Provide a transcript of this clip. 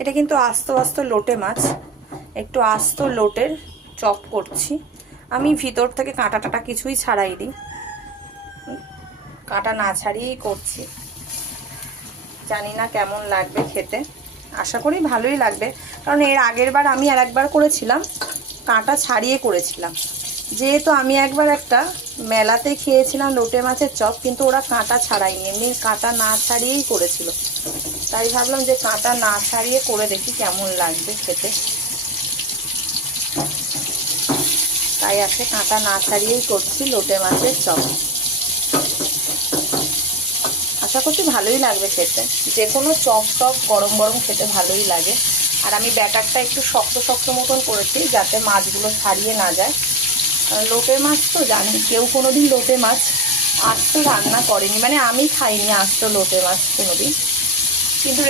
এটা কিন্তু আস্ত আস্ত লোটে মাছ, একটু আস্ত লোটের চপ করছি আমি। ভিতর থেকে কাঁটা টাটা কিছুই ছাড়াই দিই, কাঁটা না ছাড়িয়েই করছি। জানি না কেমন লাগবে খেতে, আশা করি ভালোই লাগবে, কারণ এর আগের বার আমি আর একবার করেছিলাম কাঁটা ছাড়িয়ে করেছিলাম। যেহেতু আমি একবার একটা মেলাতে খেয়েছিলাম লোটে মাছের চপ, কিন্তু ওরা কাঁটা ছাড়ায়নি, এমনি কাঁটা না ছাড়িয়েই করেছিল। তাই ভাবলাম যে কাঁটা না ছাড়িয়ে করে দেখি কেমন লাগবে খেতে। তাই আজকে কাঁটা না ছাড়িয়েই করছি লোটে মাছের চপ। আশা করছি ভালোই লাগবে খেতে। যে কোনো চপ টপ গরম গরম খেতে ভালোই লাগে। আর আমি ব্যাটারটা একটু শক্ত শক্ত মতন করেছি, যাতে মাছগুলো ছাড়িয়ে না যায়। লোটে মাছ তো জানি, কেউ কোনোদিন লোটে মাছ আস্ত রান্না করেনি, মানে আমি খাইনি আস্ত লোটে মাছ কোনোদিন, কিন্তু